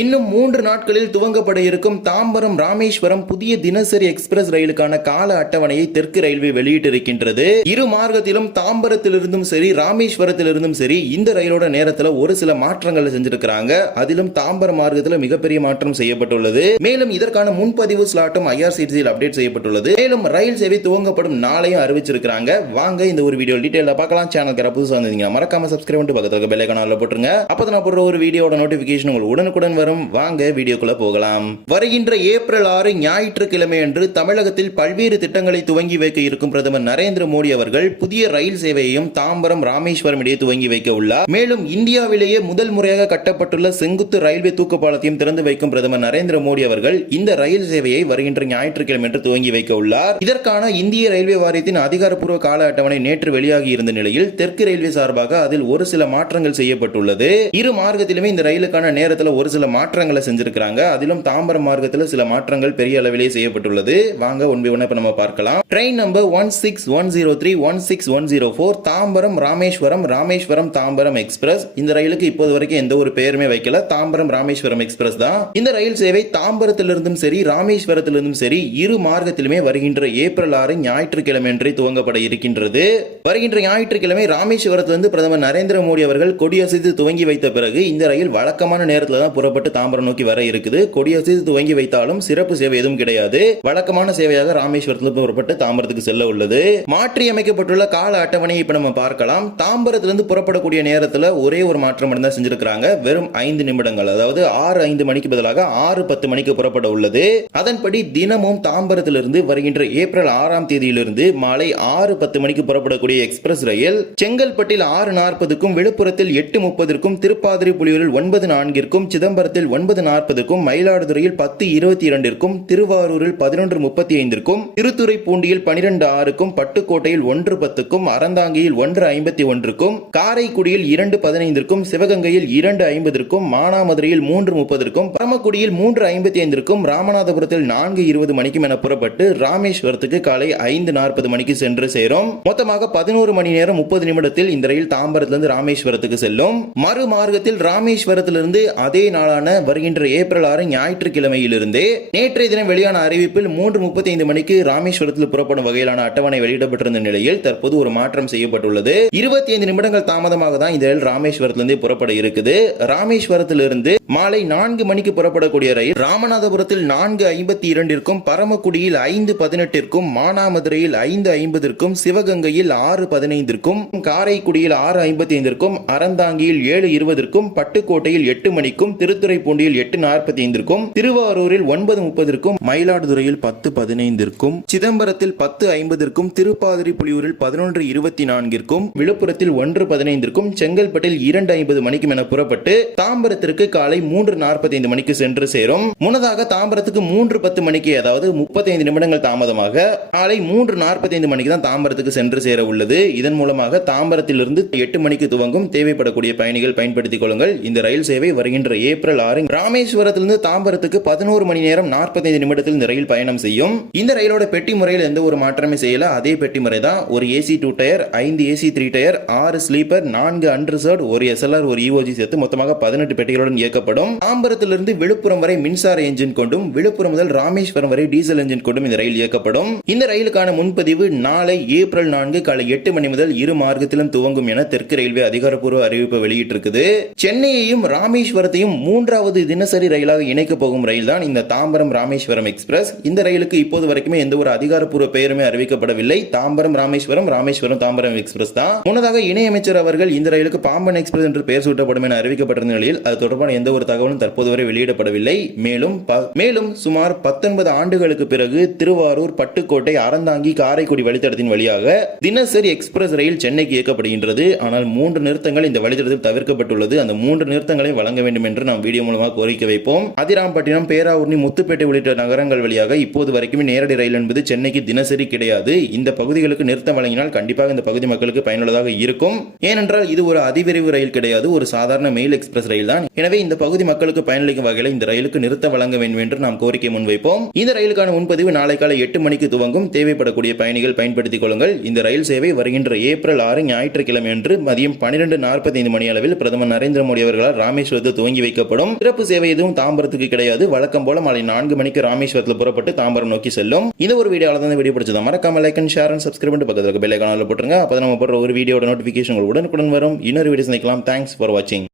இன்னும் மூன்று நாட்களில் துவங்கப்பட இருக்கும் தாம்பரம் ராமேஸ்வரம் புதிய தினசரி எக்ஸ்பிரஸ் ரயிலுக்கான கால அட்டவணையை தெற்கு ரயில்வே வெளியிட்டிருக்கின்றது. இரு மார்க்கத்திலும் தாம்பரத்திலிருந்தும் சரி ராமேஸ்வரத்திலிருந்தும் சரி இந்த ரயிலோட நேரத்தில் ஒரு சில மாற்றங்களை செஞ்சிருக்கிறாங்க. அதிலும் தாம்பரம் மார்க்கத்தில் மிகப்பெரிய மாற்றம் செய்யப்பட்டுள்ளது. மேலும் இதற்கான முன்பதிவு ஸ்லாட்டும் ஐஆர்சிடிசியில் அப்டேட் செய்யப்பட்டுள்ளது. மேலும் ரயில் சேவை துவங்கப்படும் நாளையும் அறிவிச்சிருக்கிறாங்க. வாங்க இந்த ஒரு வீடியோ டீட்டெயிலில் பார்க்கலாம். சேனல் புதுசாக இருந்தீங்க மறக்காம சப்ஸ்கிரைப் பண்ணிட்டு பக்கத்துல பெல் போட்டுருங்க. அப்போ நான் போடுற ஒரு வீடியோட நோட்டிஃபிகேஷன் உங்களுக்கு உடனுக்குடன் வரும். வாங்க வீடியோக்குள்ள போகலாம். வருகின்ற ஏப்ரல் ஆறு ஞாயிற்றுக்கிழமை அன்று தமிழகத்தில் பல்வேறு திட்டங்களை துவங்கி வைக்க இருக்கும் பிரதமர் நரேந்திர மோடி அவர்கள் புதிய ரயில் சேவையையும் தாம்பரம் ராமேஸ்வரம் இடையே துவங்கி வைக்க உள்ளார். மேலும் இந்தியாவிலேயே முதல் முறையாக கட்டப்பட்டுள்ள செங்குத்து ரயில்வே தூக்கு பாலத்தையும் திறந்து வைக்கும் பிரதமர் நரேந்திர மோடி அவர்கள் இந்த ரயில் சேவையை வருகின்ற ஞாயிற்றுக்கிழமை என்று துவங்கி வைக்க உள்ளார். இதற்கான இந்திய ரயில்வே வாரியத்தின் அதிகாரப்பூர்வ கால அட்டவணை நேற்று வெளியாகி இருந்த நிலையில் தெற்கு ரயில்வே சார்பாக அதில் ஒரு சில மாற்றங்கள் செய்யப்பட்டுள்ளது. இரு மார்க்கத்திலுமே இந்த ரயிலுக்கான நேரத்தில் ஒரு சில மாற்றங்களை செஞ்சிருக்கிறாங்க. அதிலும் தாம்பரம் மார்க்கத்தில் சில மாற்றங்கள் பெரிய அளவிலே செய்யப்பட்டுள்ளது. வாங்க ஒன் பை ஒன் இப்போ நம்ம பார்க்கலாம். Train number one six one zero three one six one zero four Tambaram Rameswaram Rameswaram Tambaram express. இந்த ரயிலுக்கு இப்போது வரைக்கும் எந்த ஒரு பெயருமே வைக்கல. தாம்பரம் ராமேஸ்வரம் எக்ஸ்பிரஸ் தான். இந்த ரயில் சேவை தாம்பரத்திலிருந்தும் சரி ராமேஸ்வரத்திலிருந்தும் சரி இரு மார்க்கத்திலுமே வருகின்ற ஏப்ரல் ஆறு ஞாயிற்றுக்கிழமை அன்றே துவங்கப்பட இருக்கின்றது. வருகின்ற ஞாயிற்றுக்கிழமை ராமேஸ்வரத்திலிருந்து பிரதமர் நரேந்திர மோடி அவர்கள் கொடியசைத்து துவங்கி வைத்த பிறகு இந்த ரயில் வழக்கமான நேரத்தில் தான் புறப்பட்டு தாம்பரம் நோக்கி வர இருக்குது. கொடியசைத்து துவங்கி வைத்தாலும் சிறப்பு சேவை எதுவும் கிடையாது. வழக்கமான சேவையாக ராமேஸ்வரத்திலிருந்து புறப்பட்டு தாம்பரத்துக்கு செல்ல உள்ளது. மாற்றி அமைக்கப்பட்டுள்ள கால அட்டவணையை இப்ப நம்ம பார்க்கலாம். தாம்பரத்திலிருந்து புறப்படக்கூடிய நேரத்தில் ஒரே ஒரு மாற்றம் மட்டும் தான் செஞ்சிருக்கிறாங்க. வெறும் ஐந்து நிமிடங்கள் அதாவது ஆறு ஐந்து மணிக்கு பதிலாக ஆறு பத்து மணிக்கு புறப்பட உள்ளது. அதன்படி தினமும் தாம்பரத்திலிருந்து வருகின்ற ஏப்ரல் ஆறாம் தேதியிலிருந்து மாலை ஆறு பத்து மணிக்கு புறப்படக்கூடிய எக்ஸ்பிரஸ் ரயில் செங்கல்பட்டில் ஆறு நாற்பதுக்கும் விழுப்புரத்தில் எட்டு முப்பதற்கும் திருப்பாதிரி புலியூரில் ஒன்பது நான்கிற்கும் சிதம்பரம் சிதம்பரத்தில் ஒன்பது நாற்பதுக்கும் மயிலாடுதுறையில் பத்து இருபத்தி இரண்டிற்கும் திருவாரூரில் பதினொன்று முப்பத்தி ஐந்திற்கும் திருத்துறைப்பூண்டியில் பனிரெண்டு ஆறுக்கும் பட்டுக்கோட்டையில் ஒன்று பத்துக்கும் அறந்தாங்கியில் ஒன்று ஐம்பத்தி ஒன்றுக்கும் காரைக்குடியில் இரண்டு பதினைந்திற்கும் சிவகங்கையில் இரண்டு ஐம்பதற்கும் மானாமதுரையில் மூன்று முப்பதற்கும் பரமக்குடியில் மூன்று ஐம்பத்தி ஐந்திற்கும் ராமநாதபுரத்தில் நான்கு இருபது மணிக்கும் என புறப்பட்டு ராமேஸ்வரத்துக்கு காலை ஐந்து நாற்பது மணிக்கு சென்று சேரும். மொத்தமாக பதினோரு மணி நேரம் முப்பது நிமிடத்தில் இந்த ரயில் தாம்பரத்திலிருந்து ராமேஸ்வரத்துக்கு செல்லும். மறு மார்க்கத்தில் ராமேஸ்வரத்திலிருந்து அதே நாளான நாளான வருகின்ற ஏப்ரல் ஆறு ஞாயிற்றுக்கிழமையிலிருந்தே நேற்றைய தினம் வெளியான அறிவிப்பில் மூன்று முப்பத்தி ஐந்து மணிக்கு ராமேஸ்வரத்தில் புறப்படும் வகையிலான அட்டவணை வெளியிடப்பட்டிருந்த நிலையில் தற்போது ஒரு மாற்றம் செய்யப்பட்டுள்ளது. இருபத்தி ஐந்து நிமிடங்கள் தாமதமாக தான் இந்த ரயில் ராமேஸ்வரத்திலிருந்து புறப்பட இருக்குது. ராமேஸ்வரத்திலிருந்து மாலை நான்கு மணிக்கு புறப்படக்கூடிய ரயில் ராமநாதபுரத்தில் நான்கு ஐம்பத்தி இரண்டிற்கும் பரமக்குடியில் ஐந்து பதினெட்டிற்கும் மானாமதுரையில் ஐந்து ஐம்பதற்கும் சிவகங்கையில் ஆறு பதினைந்திற்கும் காரைக்குடியில் ஆறு ஐம்பத்தி ஐந்திற்கும் அறந்தாங்கியில் ஏழு இருபதற்கும் பட்டுக்கோட்டையில் எட்டு மணிக்கும் திருத்த திருத்துறைப்பூண்டியில் எட்டு நாற்பத்தி ஐந்திற்கும் திருவாரூரில் ஒன்பது முப்பதற்கும் மயிலாடுதுறையில் பத்து பதினைந்திற்கும் சிதம்பரத்தில் பத்து ஐம்பதற்கும் திருப்பாதிரி புலியூரில் பதினொன்று இருபத்தி நான்கிற்கும் விழுப்புரத்தில் ஒன்று பதினைந்திற்கும் செங்கல்பட்டில் இரண்டு ஐம்பது மணிக்கும் என புறப்பட்டு தாம்பரத்திற்கு காலை மூன்று நாற்பத்தி ஐந்து மணிக்கு சென்று சேரும். முன்னதாக தாம்பரத்துக்கு மூன்று பத்து மணிக்கு அதாவது முப்பத்தைந்து நிமிடங்கள் தாமதமாக காலை மூன்று நாற்பத்தி ஐந்து மணிக்கு தான் தாம்பரத்துக்கு சென்று சேர உள்ளது. இதன் மூலமாக தாம்பரத்திலிருந்து எட்டு மணிக்கு துவங்கும் தேவைப்படக்கூடிய பயணிகள் பயன்படுத்திக் கொள்ளுங்கள். இந்த ரயில் சேவை வருகின்ற ஏப்ரல் ஆறு ராமேஸ்வரத்திலிருந்து தாம்பரத்துக்கு பதினோரு மணி நேரம் நாற்பத்தைந்து நிமிடத்தில் இந்த ரயில் பயணம் செய்யும். இந்த ரயிலோட பெட்டி முறையில் எந்த ஒரு மாற்றமே செய்யல. அதே பெட்டி முறை தான். ஒரு ஏசி டூ டயர் ஐந்து ஏசி த்ரீ டயர் ஆறு ஸ்லீப்பர் நான்கு அன்ரிசர்வ் ஒரு எஸ்எல்ஆர் ஒரு இஓஜி சேர்த்து மொத்தமாக பதினெட்டு பெட்டிகளுடன் இயக்கப்படும். தாம்பரத்திலிருந்து விழுப்புரம் வரை மின்சார என்ஜின் கொண்டும் விழுப்புரம் முதல் ராமேஸ்வரம் வரை டீசல் என்ஜின் கொண்டும் இந்த ரயில் இயக்கப்படும். இந்த ரயிலுக்கான முன்பதிவு நாளை ஏப்ரல் நான்கு காலை எட்டு மணி முதல் இரு மார்க்கத்திலும் துவங்கும் என தெற்கு ரயில்வே அதிகாரப்பூர்வ அறிவிப்பு வெளியிட்டிருக்குது. சென்னையையும் ராமேஸ்வரத்தையும் மூன்று மூன்றாவது தினசரி ரயிலாக இணைக்கப் போகும் ரயில் தான் இந்த தாம்பரம் ராமேஸ்வரம் எக்ஸ்பிரஸ். இந்த ரயிலுக்கு இப்போது வரைக்குமே எந்த ஒரு அதிகாரப்பூர்வ பெயருமே அறிவிக்கப்படவில்லை. தாம்பரம் ராமேஸ்வரம் ராமேஸ்வரம் தாம்பரம் எக்ஸ்பிரஸ் தான். முன்னதாக இணையமைச்சர் அவர்கள் இந்த ரயிலுக்கு பாம்பன் எக்ஸ்பிரஸ் என்று பெயர் சூட்டப்படும் என அறிவிக்கப்பட்டிருந்த நிலையில் அது தொடர்பான எந்த ஒரு தகவலும் தற்போது வரை வெளியிடப்படவில்லை. மேலும் ப- மேலும் சுமார் பத்தொன்பது ஆண்டுகளுக்கு பிறகு திருவாரூர் பட்டுக்கோட்டை அறந்தாங்கி காரைக்குடி வழித்தடத்தின் வழியாக தினசரி எக்ஸ்பிரஸ் ரயில் சென்னைக்கு இயக்கப்படுகின்றது. ஆனால் மூன்று நிறுத்தங்கள் இந்த வழித்தடத்தில் தவிர்க்கப்பட்டுள்ளது. அந்த மூன்று நிறுத்தங்களை வழங்க வேண்டும் என்று நாம் வீடியோ மூலமாக கோரிக்கை வைப்போம். அதிராம்பட்டினம் பேராவூர்ணி முத்துப்பேட்டை உள்ளிட்ட நகரங்கள் வழியாக இப்போது வரைக்கும் நேரடி ரயில் என்பது சென்னைக்கு தினசரி கிடையாது. இந்த பகுதிகளுக்கு நிறுத்தம் வழங்கினால் கண்டிப்பாக இந்த பகுதி மக்களுக்கு பயனுள்ளதாக இருக்கும். ஏனென்றால் இது ஒரு அதிவிரைவு ரயில் கிடையாது. ஒரு சாதாரண மெயில் எக்ஸ்பிரஸ் ரயில் தான். எனவே இந்த பகுதி மக்களுக்கு பயனளிக்கும் வகையில் இந்த ரயிலுக்கு நிறுத்த வழங்க வேண்டும் என்று நாம் கோரிக்கை முன்வைப்போம். இந்த ரயிலுக்கான முன்பதிவு நாளை காலை எட்டு மணிக்கு துவங்கும். தேவைப்படக்கூடிய பயணிகள் பயன்படுத்திக் கொள்ளுங்கள். இந்த ரயில் சேவை வருகின்ற ஏப்ரல் ஆறு ஞாயிற்றுக்கிழமை அன்று மதியம் பன்னிரண்டு நாற்பத்தைந்து மணி அளவில் பிரதமர் நரேந்திர மோடி அவர்களால் ராமேஸ்வரத்தில் துவங்கி வைக்கப்படும். செல்லும். சிறப்பு சேவை எதுவும் தாம்பரத்துக்கு கிடையாது. வழக்கம் போல மாலை நான்கு மணிக்கு ராமேஸ்வரத்தில் புறப்பட்டு தாம்பரம் நோக்கி செல்லும். இந்த ஒரு வீடியோவில் தான் வீடியோ பிடிச்சதா மறக்காம like and share and subscribe பண்ணிட்டு பக்கத்தில் பெல் ஐக்கானில் போட்டுருங்க. அப்போ நம்ம போடுற ஒரு வீடியோட நோட்டிஃபிகேஷன் உடனுக்குடன் வரும். இன்னொரு வீடியோ சந்திக்கலாம். தேங்க்ஸ் ஃபார் வாட்சிங்